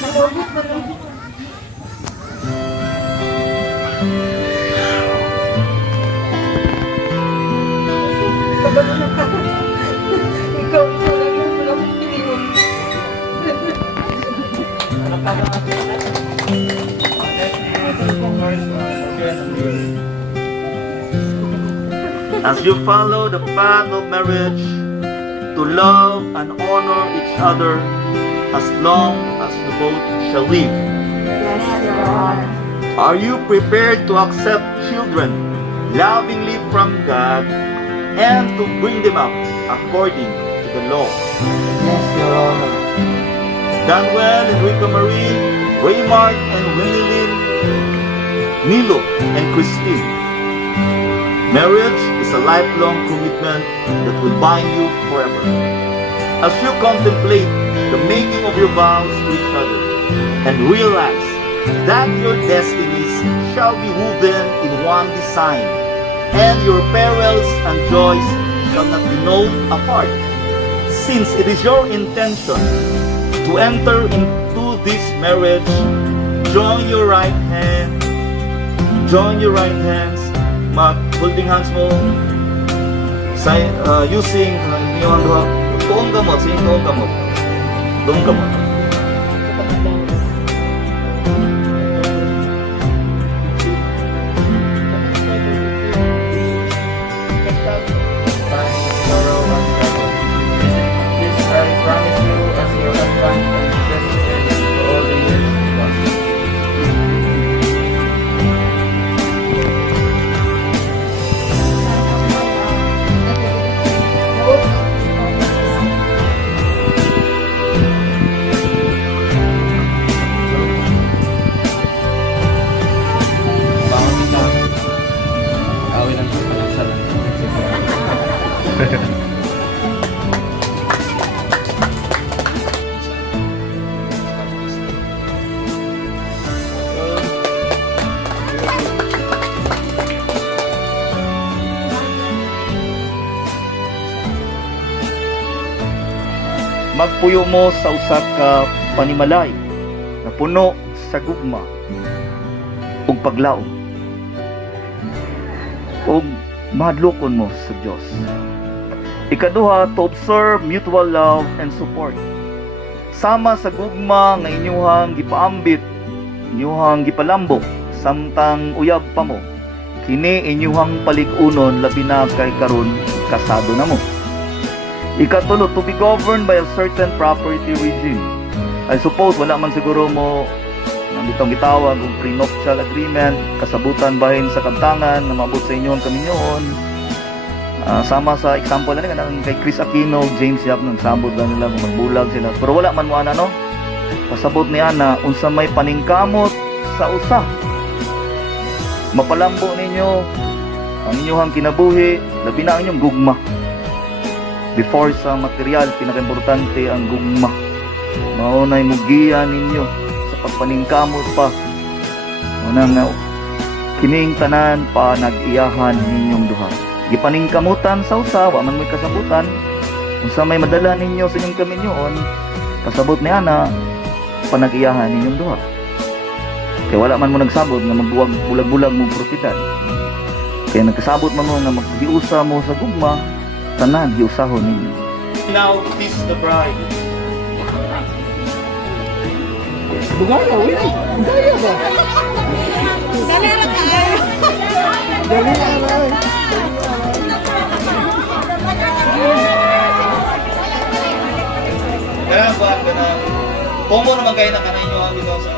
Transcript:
Ikaw lang yung wala kong piliin. As you follow the path of marriage, to love and honor each other as long as you both shall live. Yes, Your Honor. Are you prepared to accept children lovingly from God and to bring them up according to the law? Yes, Your Honor. Donewell and Ricamarie, Reymart and Wenielyn, Nilo and Kristine. Marriage is a lifelong commitment that will bind you forever. As you contemplate the making of your vows to each other and realize that your destinies shall be woven in one design and your perils and joys shall not be known apart. Since it is your intention to enter into this marriage, join your right hands, holding hands mo, using inyong duha, tuong kamot, sing tuong kamot. Magpuyo mo sa usa ka panimalay na puno sa gugma ug paglaom ug mahadlokon mo sa Dios. Ikaduha, to observe mutual love and support sama sa gugma nga inyuhang gipaambit, inyuhang gipalambok samtang uyab pa mo kini inyuhang palig-unon labi na kay karon kasado na mo. Ikatulo, to be governed by a certain property regime. I suppose wala man siguro mo nang bitong gitawag og prenuptial agreement, kasabutan bahin sa kabtangan na maabot sa inyong kaminyoon. Sama sa example na kanang kay Chris Aquino, James Yap nang sabot lang nila kung magbulag sila. Pero wala man mo ana no. Pasabot ni ana unsa may paningkamot sa usa. Mapalambo ninyo ang inyong kinabuhi, labi na ang inyong gugma. Before sa material, pinaka-importante ang gugma. Maunay mugian ninyo sa pagpaningkamot pa. Manang kining tanan pa nag-iyahan ninyong duha. Gipaningkamutan sa usa, wa man mo'y kasabutan. Kung sa may madala ninyo sa inyong kaminyoon, kasabot ni ana, panag-iyahan ninyong duha. Kaya wala man mo nagsabot nga magbuwag bulag-bulag mong propiedad. Kaya nagkasabot man mo nga magdiusa mo sa gugma, tanan hiusahon ninyo. Now kiss the bride. Bugaya, wait. Bugaya ba? Dali lang ka. Dali lang. Kaya ba ka na? Kung mo naman kayo na kanay nyo dito sa